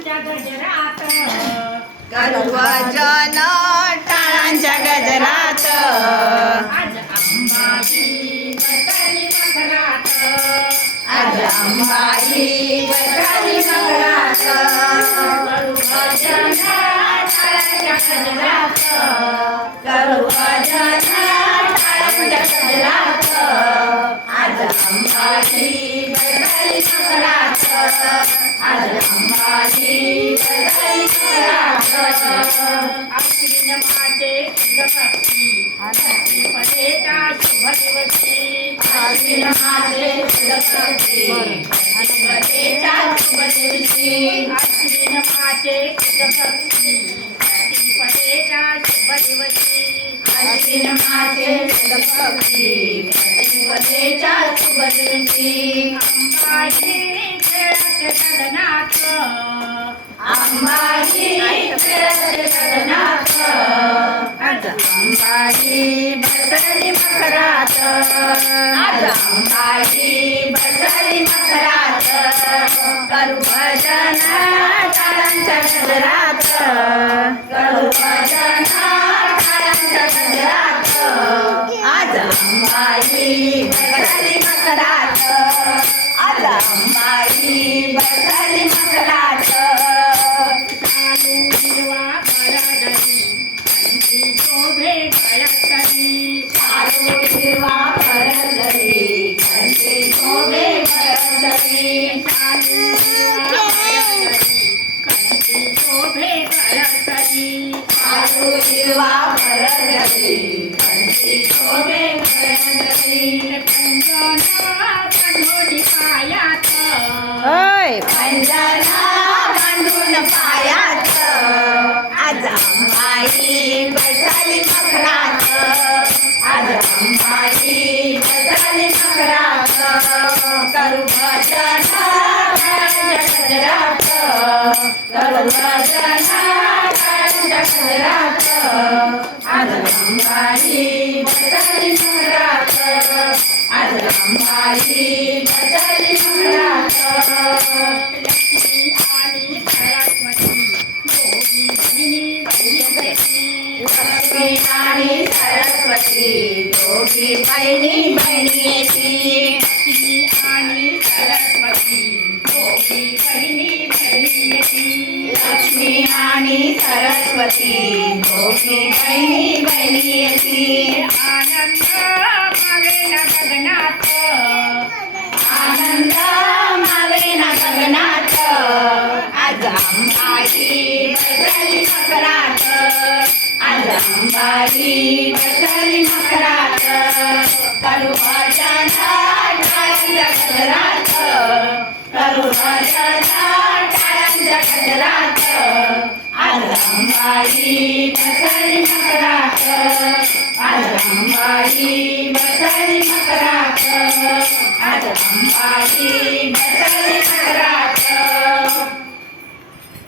टाळांच्या गजरात टाळांच्या गजरात. आज अंबाजी बसली मकरात आज अंबाई बसली मकरात करू भजन टाळांच्या गजरात. करू वजन टाळांच्या गजरात. आज अंबाई बसली मकरात आज भक्ती भक्ती पदेचा शुभ दिवशी आश्विन माझे सुदपती शुभतेच्या शुभ आश्विन भक्ती भक्ती शुभ आश्विन शुभ अंबाजी अंबाई आज अंबाई बसली मकरात अंबाई बसली मकरात करू भजन करू भजन आज अंबाई बसली मकरात. हिरवा कंठी शोभे पायात पंजना बांधून पायात आज अंबाई बसली मकरात आज अंबाई मकरात करू भजन करू भजन अंबाई बसली मकरात आज अंबाई बसली मकरात लक्ष्मी आणि सरस्वती. दोघी बहिणी बहिणी लक्ष्मी आणि सरस्वती. दोघी बहिणी बहिणीची. लक्ष्मी आणि सरस्वती. दोघी बहिणी लक्ष्मी आणि सरस्वती. दोघी बहिणी आनंद मावेन गगनात आनंद मावेन गगनात आज अंबाई बसली मकरात आज अंबाई मकरात करू भजन टाळांच्या करू बसरी टाळांच्या मकरात मकरात